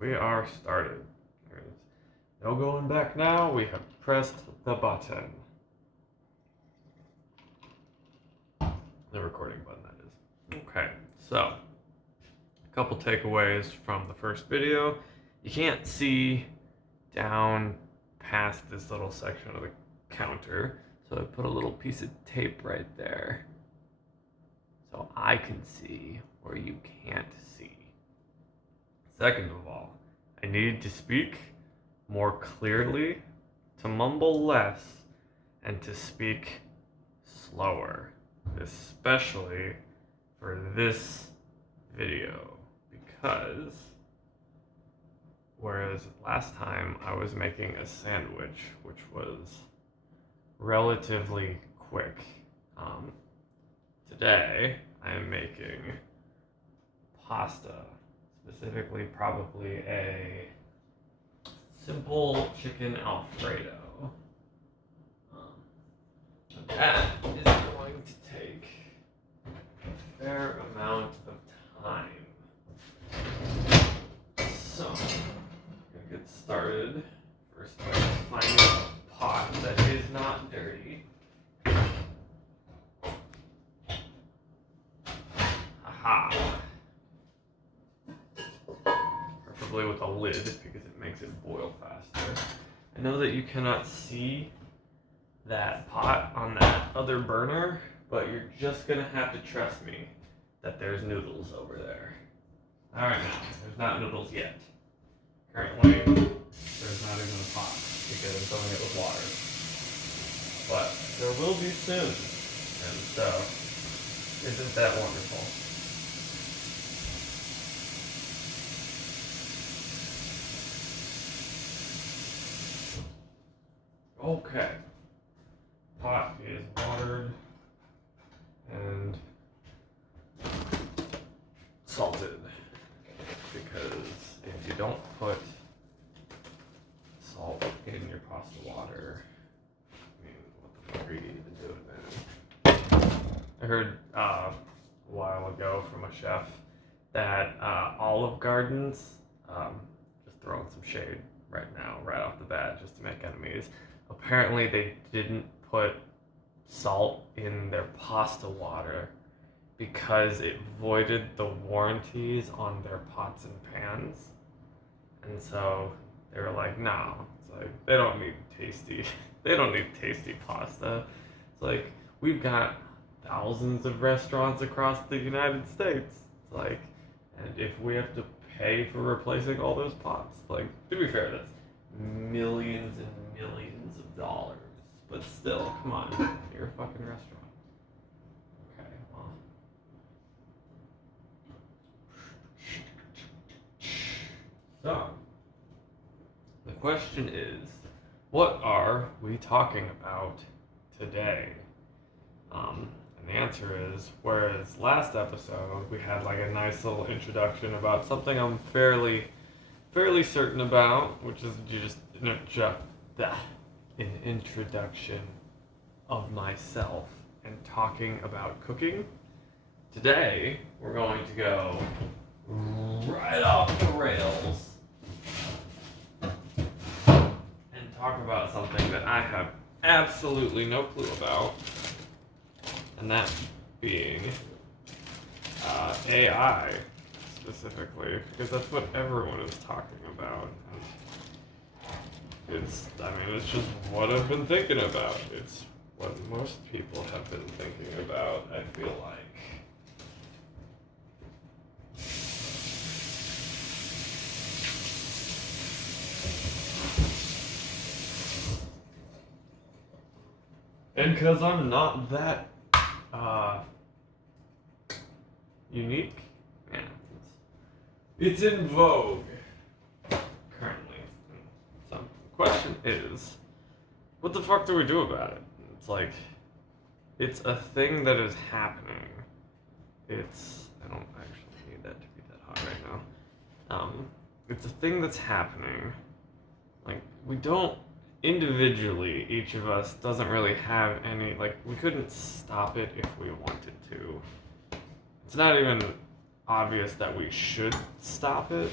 We are started. There is no going back now. We have pressed the button. The recording button, that is. Okay, so a couple takeaways from the first video. You can't see down past this little section of the counter, so I put a little piece of tape right there so I can see where you can't see. Second of all, I need to speak more clearly, to mumble less, and to speak slower, especially for this video, because whereas last time I was making a sandwich, which was relatively quick, today I am making pasta, specifically probably a simple chicken Alfredo. That is going to take a fair amount of time. So, I'm gonna get started first by finding a pot that is not dirty. Aha! Preferably with a lid because it makes it boil faster. I know that you cannot see that pot on that other burner, but you're just gonna have to trust me that there's noodles over there. Alright, there's not noodles yet. Currently, there's not even a pot because I'm filling it with water. But there will be soon, and so, isn't that wonderful? Okay. Pot is watered and salted, because if you don't put salt in your pasta water, I mean, what the fuck are you even doing, man? I heard a while ago from a chef that Olive Gardens, just throwing some shade right now, right off the bat, just to make enemies, apparently they didn't put salt in their pasta water because it voided the warranties on their pots and pans. And so they were like, no, it's like, they don't need tasty pasta. It's like, we've got thousands of restaurants across the United States. It's like, and if we have to pay for replacing all those pots, like, to be fair, that's millions and millions of dollars. But still, come on, you're a fucking restaurant. Okay, well. So, the question is, what are we talking about today? And the answer is, whereas last episode we had like a nice little introduction about something I'm fairly certain about, which is just an introduction of myself and talking about cooking. Today, we're going to go right off the rails and talk about something that I have absolutely no clue about, and that being AI specifically, because that's what everyone is talking about. It's just what I've been thinking about. It's what most people have been thinking about, I feel like. And because I'm not that, unique, yeah, it's in vogue currently. So the question is, what the fuck do we do about it? It's like, it's a thing that is happening. I don't actually need that to be that hot right now. It's a thing that's happening. Like, we don't, individually, each of us doesn't really have any, like, we couldn't stop it if we wanted to. It's not even obvious that we should stop it,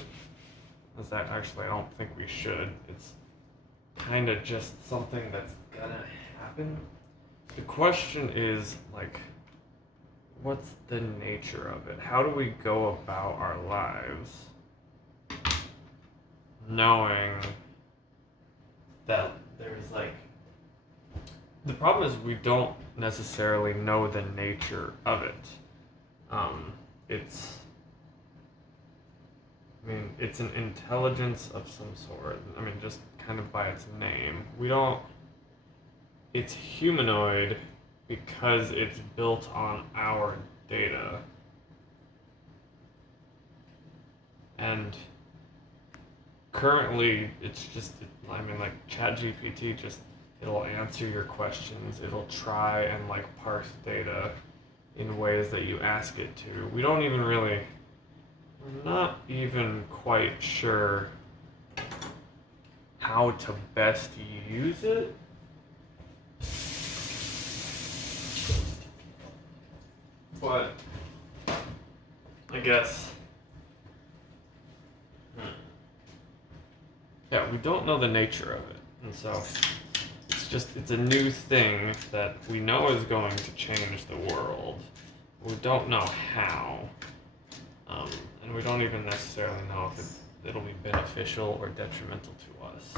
is that actually I don't think we should. It's kind of just something that's gonna happen. The question is, like, what's the nature of it? How do we go about our lives knowing that there's, like, the problem is we don't necessarily know the nature of it. It's an intelligence of some sort. I mean, just kind of by its name. It's humanoid because it's built on our data. And currently, it's just, like ChatGPT it'll answer your questions. It'll try and, like, parse data in ways that you ask it to. We're not even quite sure how to best use it. But I guess, yeah, we don't know the nature of it. And so it's a new thing that we know is going to change the world. We don't know how. And we don't even necessarily know if it'll be beneficial or detrimental to us.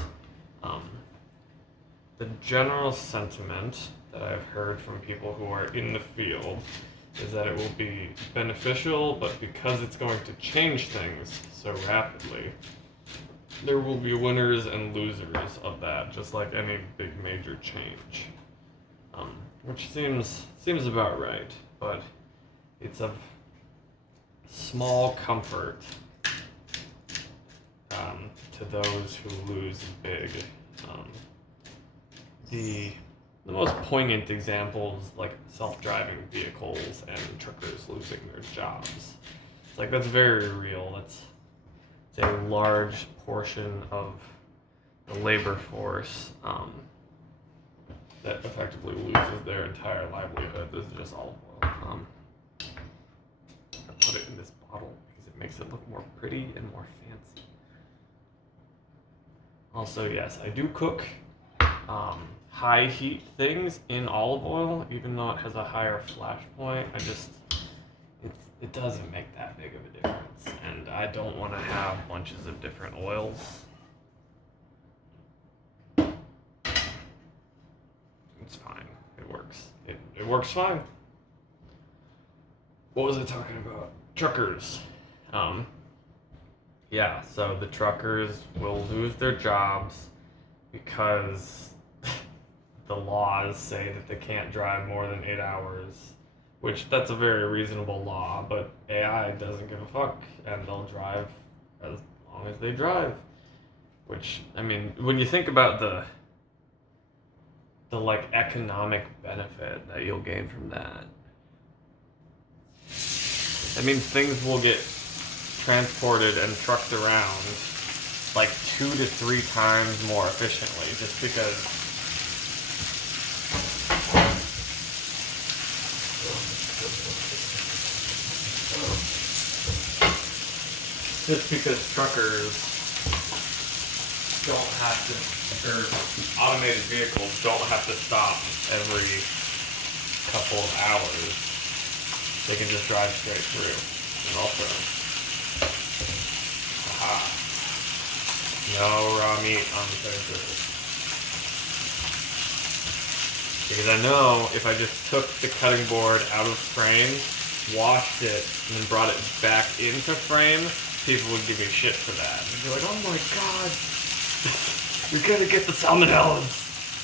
The general sentiment that I've heard from people who are in the field is that it will be beneficial, but because it's going to change things so rapidly, there will be winners and losers of that, just like any big major change. Which seems about right, but it's of small comfort to those who lose big. The most poignant examples, like self-driving vehicles and truckers losing their jobs. It's like, that's very real. It's a large portion of the labor force that effectively loses their entire livelihood. This is just olive oil. I put it in this bottle because it makes it look more pretty and more fancy. Also, yes, I do cook high heat things in olive oil, even though it has a higher flash point. It doesn't make that big of a difference, and I don't want to have bunches of different oils. It's fine. It works. It works fine. What was I talking about? Truckers. Yeah, so the truckers will lose their jobs because the laws say that they can't drive more than 8 hours, which that's a very reasonable law, but AI doesn't give a fuck, and they'll drive as long as they drive. Which, I mean, when you think about the like economic benefit that you'll gain from that, I mean, things will get transported and trucked around like 2 to 3 times more efficiently, just because truckers don't have to, or automated vehicles don't have to stop every couple of hours. They can just drive straight through. And also, no raw meat on the surface. Because I know if I just took the cutting board out of frame, washed it, and then brought it back into frame, people would give me shit for that. And be like, oh my god, we gotta get the salmonellas.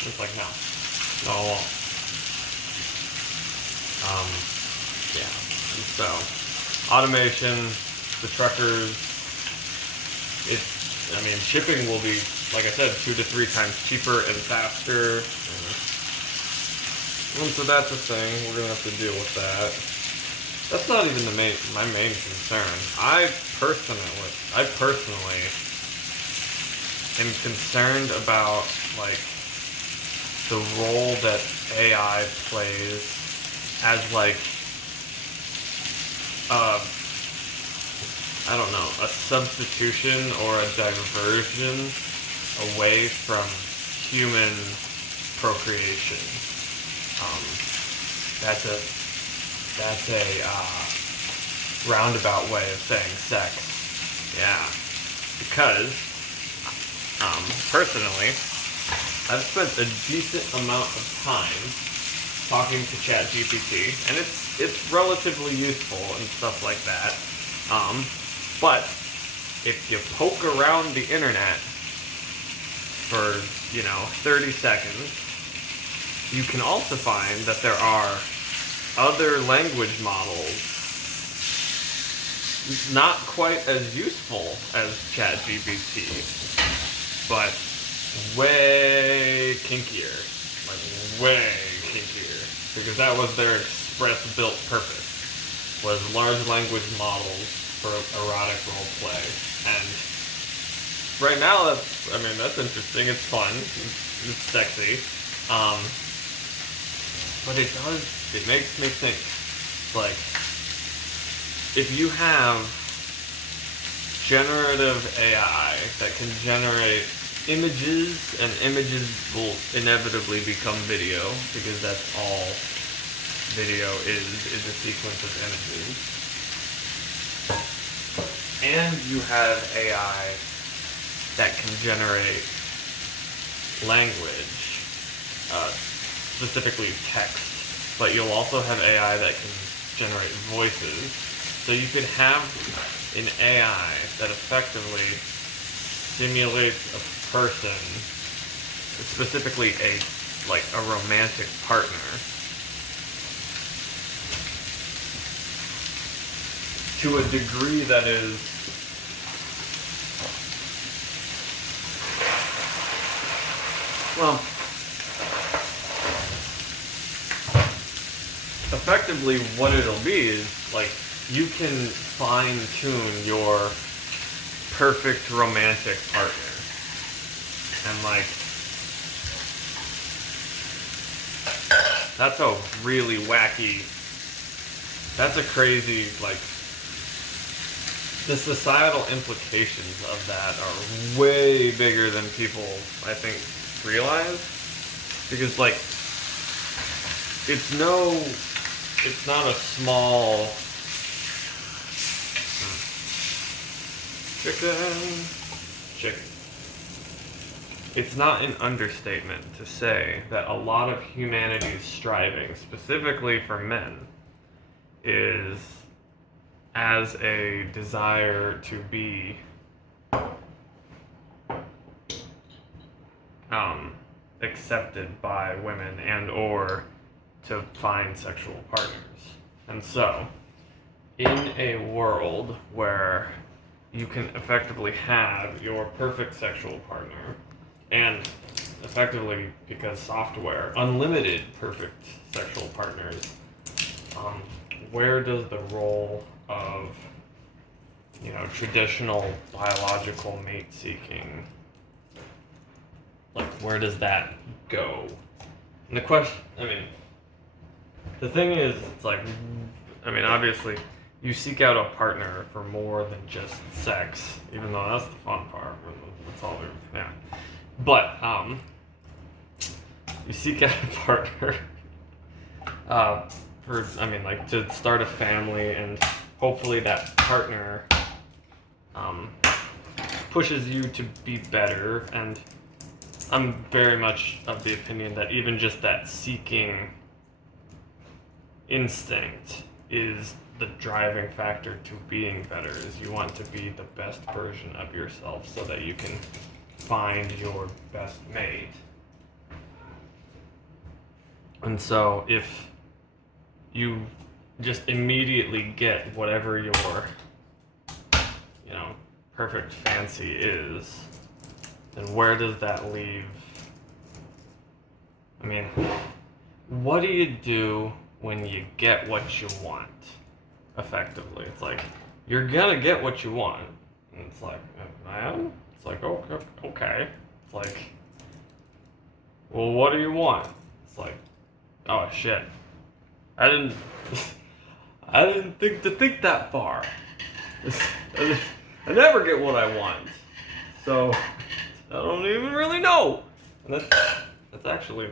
It's like, no, I won't. Yeah. So, automation, the truckers, shipping will be, like I said, 2 to 3 times cheaper and faster. And so that's a thing. We're gonna have to deal with that. That's not even my main concern. I personally am concerned about, like, the role that AI plays as, like, I don't know, a substitution or a diversion away from human procreation. That's a roundabout way of saying sex. Yeah, because personally, I've spent a decent amount of time talking to ChatGPT, and it's relatively useful and stuff like that. But if you poke around the internet for 30 seconds, you can also find that there are other language models not quite as useful as ChatGPT, but way kinkier. Like, way kinkier. Because that was their express built purpose, was large language models for erotic role play. And right now, that's interesting. It's fun. It's sexy. But it makes me think, like, if you have generative AI that can generate images, and images will inevitably become video, because that's all video is a sequence of images. And you have AI that can generate language, specifically text, but you'll also have AI that can generate voices. So you could have an AI that effectively simulates a person, specifically a romantic partner, to a degree that is effectively what it'll be is like you can fine-tune your perfect romantic partner. And that's a really wacky, that's a crazy, the societal implications of that are way bigger than people, I think, realize. Because, it's not a small chicken. It's not an understatement to say that a lot of humanity's striving, specifically for men, is as a desire to be accepted by women and or to find sexual partners. And so, in a world where you can effectively have your perfect sexual partner, and effectively, because software, unlimited perfect sexual partners, where does the role of, traditional biological mate seeking, where does that go? And the question, the thing is, it's obviously, you seek out a partner for more than just sex, even though that's the fun part. That's all there, yeah. But, you seek out a partner to start a family, and hopefully that partner pushes you to be better. And I'm very much of the opinion that even just that seeking instinct is the driving factor to being better, is you want to be the best version of yourself so that you can find your best mate. And so if you just immediately get whatever your perfect fancy is, then where does that leave? What do you do when you get what you want? Effectively, it's you're gonna get what you want, and it's man, it's okay. It's well, what do you want? It's oh shit, I didn't think that far. I never get what I want. So I don't even really know. And that's actually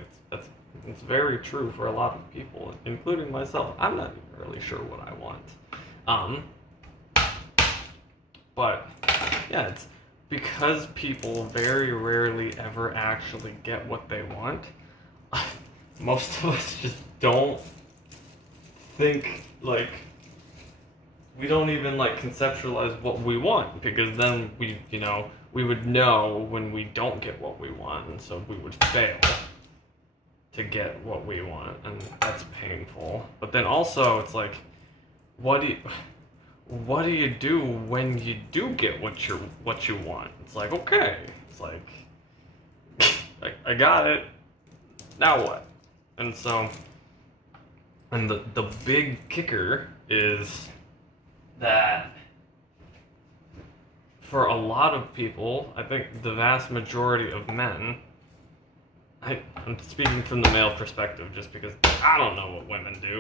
it's very true for a lot of people, including myself. I'm not even really sure what I want. But yeah, it's because people very rarely ever actually get what they want. Most of us just don't think, like, we don't even like conceptualize what we want, because then we would know when we don't get what we want, and so we would fail to get what we want, and that's painful. But then also it's like, what do you do when you do get what you want? It's like, okay, it's like I got it, now what? And so, and the big kicker is that for a lot of people, I think the vast majority of men, I'm speaking from the male perspective just because I don't know what women do.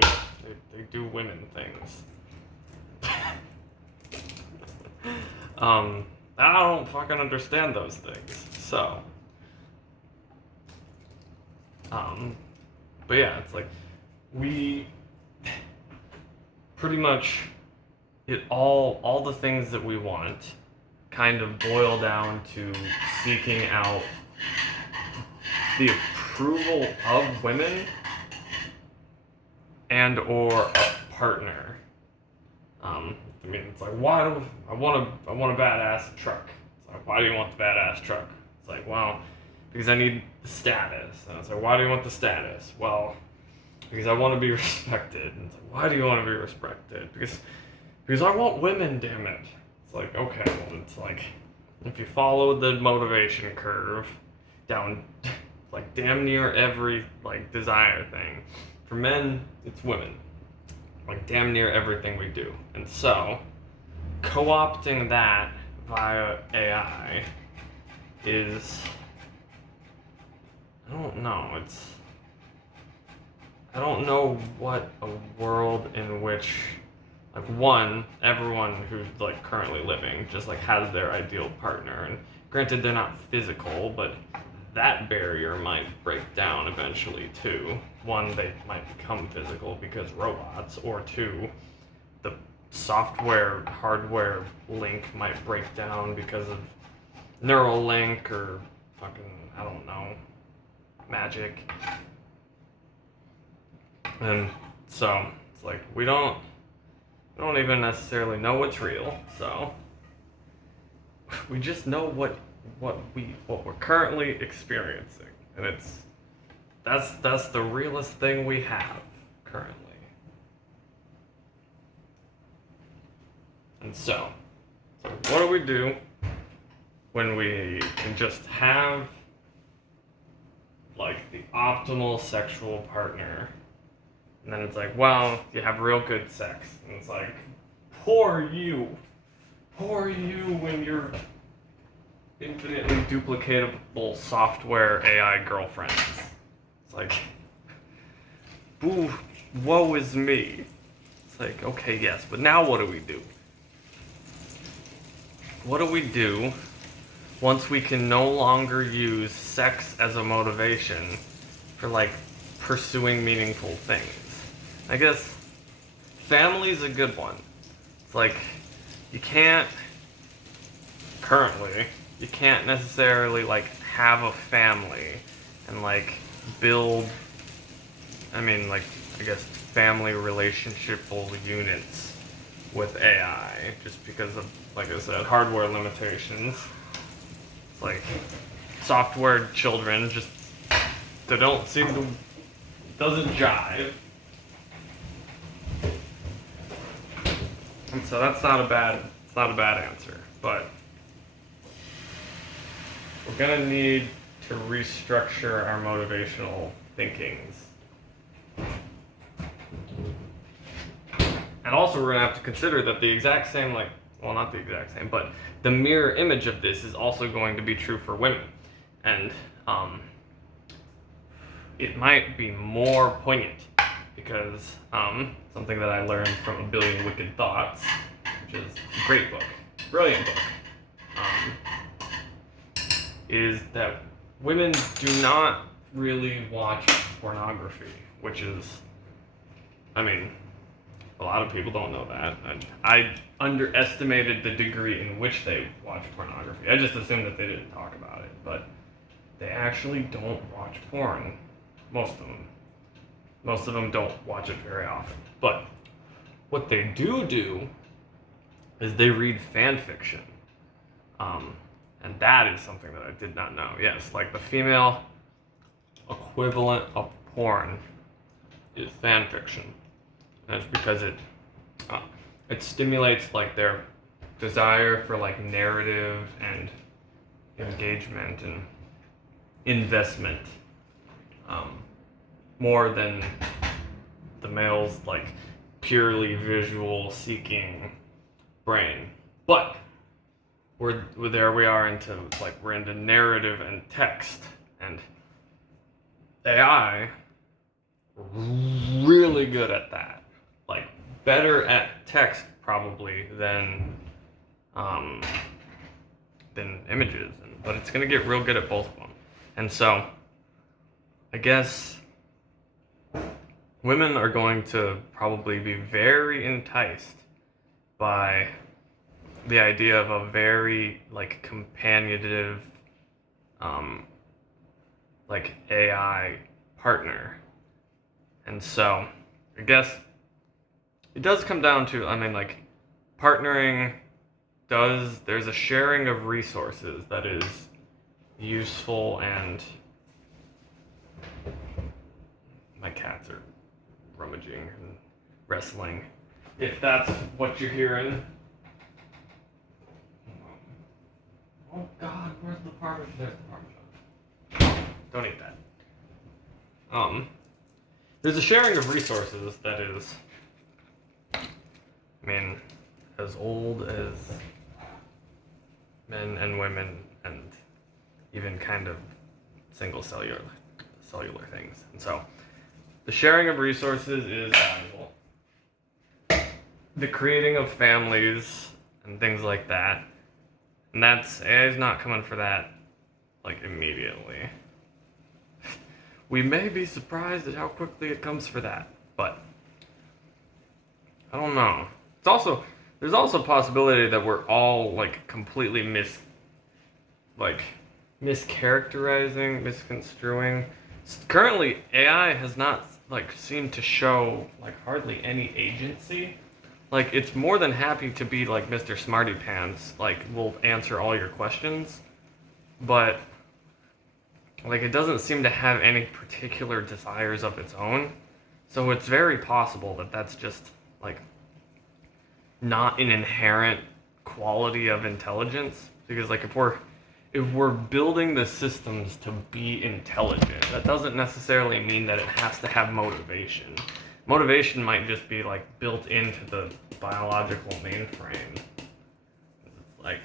They do women things. I don't fucking understand those things. So, but yeah, it's like we pretty much all the things that we want kind of boil down to seeking out the approval of women and or a partner. I mean, it's like, why do I want a badass truck? It's like, why do you want the badass truck? It's like, well, because I need the status. And it's like, why do you want the status? Well, because I want to be respected. And it's like, why do you want to be respected? Because I want women, damn it. It's like, okay, well, it's like, if you follow the motivation curve down, like, damn near every, like, desire thing. For men, it's women. Like, damn near everything we do. And so, co-opting that via AI is, I don't know, I don't know what a world in which, like, one, everyone who's, like, currently living just, like, has their ideal partner. And granted, they're not physical, but that barrier might break down eventually, too. One, they might become physical because robots, or two, the software, hardware link might break down because of neural link or fucking, I don't know, magic. And so, it's like, we don't even necessarily know what's real, so we just know what we're currently experiencing, and that's the realest thing we have currently. And so what do we do when we can just have, like, the optimal sexual partner, and then it's like, well, you have real good sex, and it's like, poor you when you're infinitely duplicatable software AI girlfriends. It's like, boo, woe is me. It's like, okay, yes, but now what do we do? What do we do once we can no longer use sex as a motivation for, like, pursuing meaningful things? I guess family's a good one. It's like, you can't necessarily, like, have a family and, like, build, I guess, family relationshipal units with AI, just because of, like I said, hardware limitations. It's like, software children just, they don't seem to, doesn't jive. And so that's not a bad answer, but we're gonna need to restructure our motivational thinkings. And also we're gonna have to consider that the exact same, like, well, not the exact same, but the mirror image of this is also going to be true for women. And it might be more poignant because something that I learned from A Billion Wicked Thoughts, which which is a great book, brilliant book, is that women do not really watch pornography, which is, I mean, a lot of people don't know that. I underestimated the degree in which they watch pornography. I just assumed that they didn't talk about it, but they actually don't watch porn. Most of them. Most of them don't watch it very often. But what they do is they read fan fiction. And that is something that I did not know. Yes, like the female equivalent of porn is fan fiction. And it's because it stimulates like their desire for like narrative and engagement and investment, more than the male's like purely visual seeking brain. But we are into like we're into narrative and text, and AI really good at that. Like better at text probably than images, but it's gonna get real good at both of them. And so I guess women are going to probably be very enticed by the idea of a very like companionative like AI partner. And so I guess it does come down to, I mean, like partnering there's a sharing of resources that is useful, and my cats are rummaging and wrestling. If that's what you're hearing. Oh God, where's the Parmesan? There's the Parmesan. Don't eat that. There's a sharing of resources that is, I mean, as old as men and women and even kind of single cellular things. And so the sharing of resources is valuable. The creating of families and things like that. And AI is not coming for that like immediately. We may be surprised at how quickly it comes for that, but I don't know. There's also a possibility that we're all like completely mischaracterizing, misconstruing. Currently, AI has not like seemed to show like hardly any agency. Like it's more than happy to be like Mr. Smarty Pants, like will answer all your questions, but like it doesn't seem to have any particular desires of its own. So it's very possible that that's just like not an inherent quality of intelligence, because like if we're building the systems to be intelligent, that doesn't necessarily mean that it has to have motivation. Motivation might just be like built into the biological mainframe. It's like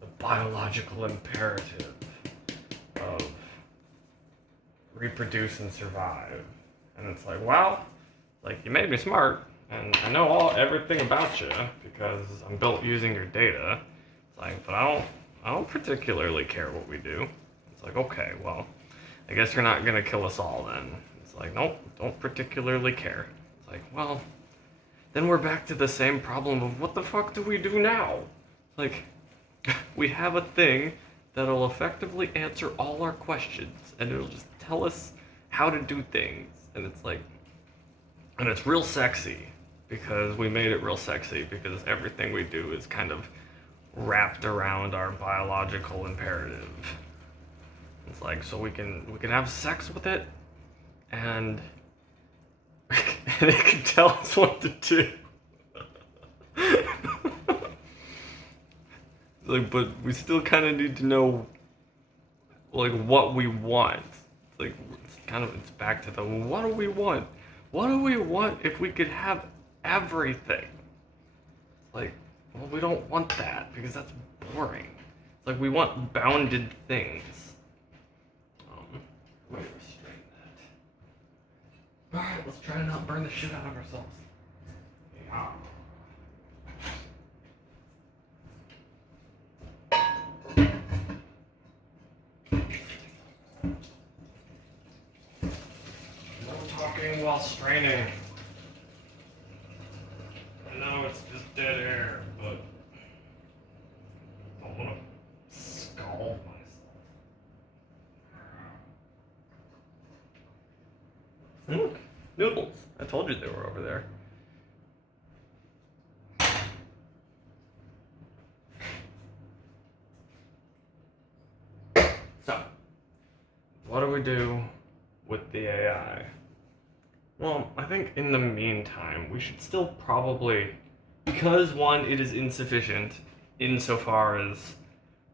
the biological imperative of reproduce and survive. And it's like, well, like you made me smart and I know everything about you because I'm built using your data. It's like, but I don't particularly care what we do. It's like, okay, well, I guess you're not gonna kill us all then. It's like, nope, don't particularly care. It's like, well, then we're back to the same problem of what the fuck do we do now? Like, we have a thing that'll effectively answer all our questions, and it'll just tell us how to do things. And it's like, and it's real sexy because we made it real sexy because everything we do is kind of wrapped around our biological imperative. It's like, so we can have sex with it, and it can tell us what to do. Like, but we still kind of need to know, like, what we want. Like, it's back to the, what do we want? What do we want if we could have everything? Like, well, we don't want that because that's boring. It's like we want bounded things. Let me restrain that. Alright, let's try to not burn the shit out of ourselves. Yeah. talking while straining. I know it's just dead air, but I don't want to scald myself. Look, noodles. I told you they were over there. So, what do we do with the AI? Well, I think in the meantime, we should still probably, because one, it is insufficient insofar as,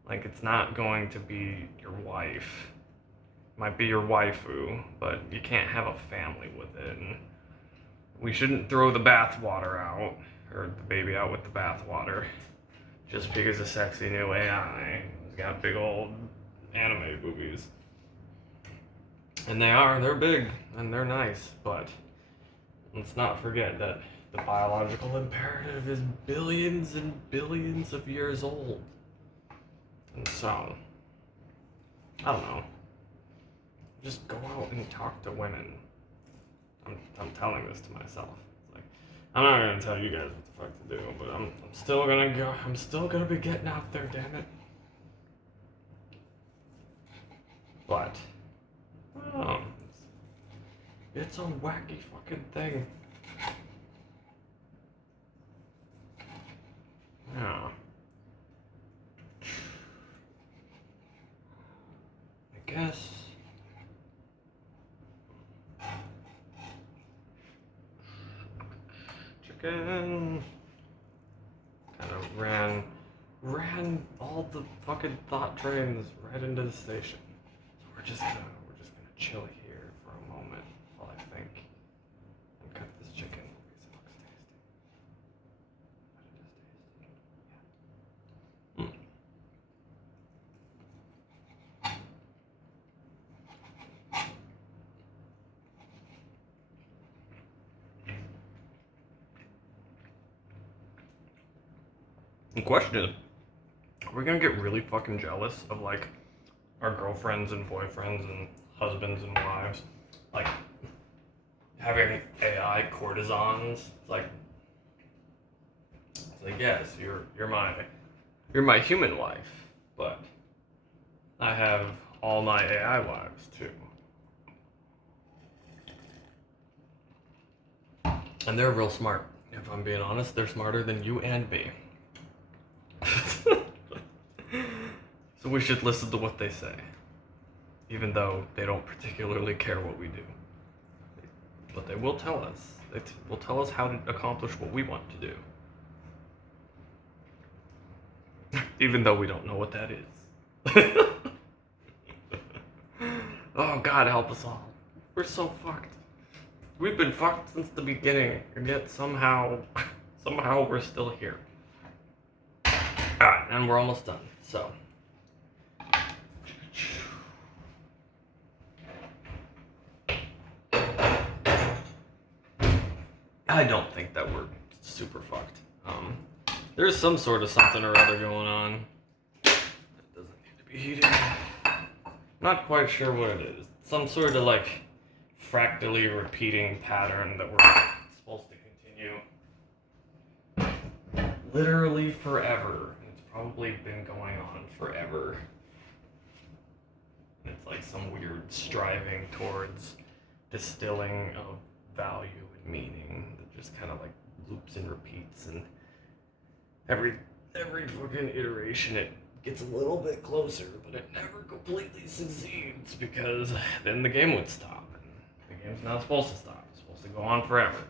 like, it's not going to be your wife. It might be your waifu, but you can't have a family with it. And we shouldn't throw the bathwater out, or the baby out with the bathwater, just because a sexy new AI has got big old anime boobies. And they're big, and they're nice, but let's not forget that the biological imperative is billions and billions of years old. And so, I don't know. Just go out and talk to women. I'm telling this to myself. It's like, I'm not gonna tell you guys what the fuck to do, but I'm still gonna go. I'm still gonna be getting out there, damn it. But, oh, it's a wacky fucking thing. Yeah. I guess. Chicken. Kind of ran all the fucking thought trains right into the station. So we're just gonna chill here for a moment while I think and cut this chicken because it looks tasty. But it is tasty. The question is, are we gonna get really fucking jealous of, like, our girlfriends and boyfriends and husbands and wives, like, having AI courtesans? It's like yes, you're my human wife, but I have all my AI wives too, and they're real smart. If I'm being honest, they're smarter than you and me. So we should listen to what they say, even though they don't particularly care what we do. But they will tell us. They will tell us how to accomplish what we want to do. Even though we don't know what that is. Oh God, help us all. We're so fucked. We've been fucked since the beginning, and yet somehow we're still here. Alright, and we're almost done, so. I don't think that we're super fucked. There's some sort of something or other going on. It doesn't need to be heated. Not quite sure what it is. Some sort of, like, fractally repeating pattern that we're supposed to continue literally forever. It's probably been going on forever. It's like some weird striving towards distilling of value and meaning that just kind of like loops and repeats, and every fucking iteration it gets a little bit closer, but it never completely succeeds because then the game would stop, and the game's not supposed to stop. It's supposed to go on forever.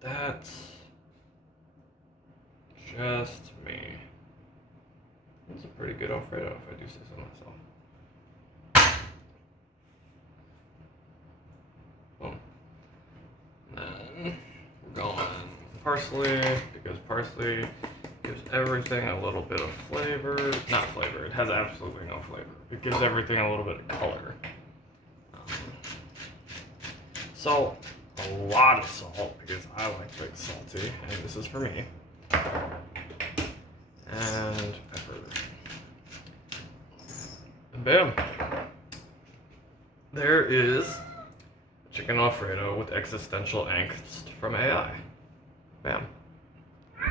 That's just me. It's a pretty good Alfredo, if I do say so myself. Boom. Then we're going parsley, because parsley gives everything a little bit of flavor. Not flavor, it has absolutely no flavor. It gives everything a little bit of color. So a lot of salt because I like things salty, and this is for me. And pepper. And bam! There is chicken Alfredo with existential angst from AI. Bam.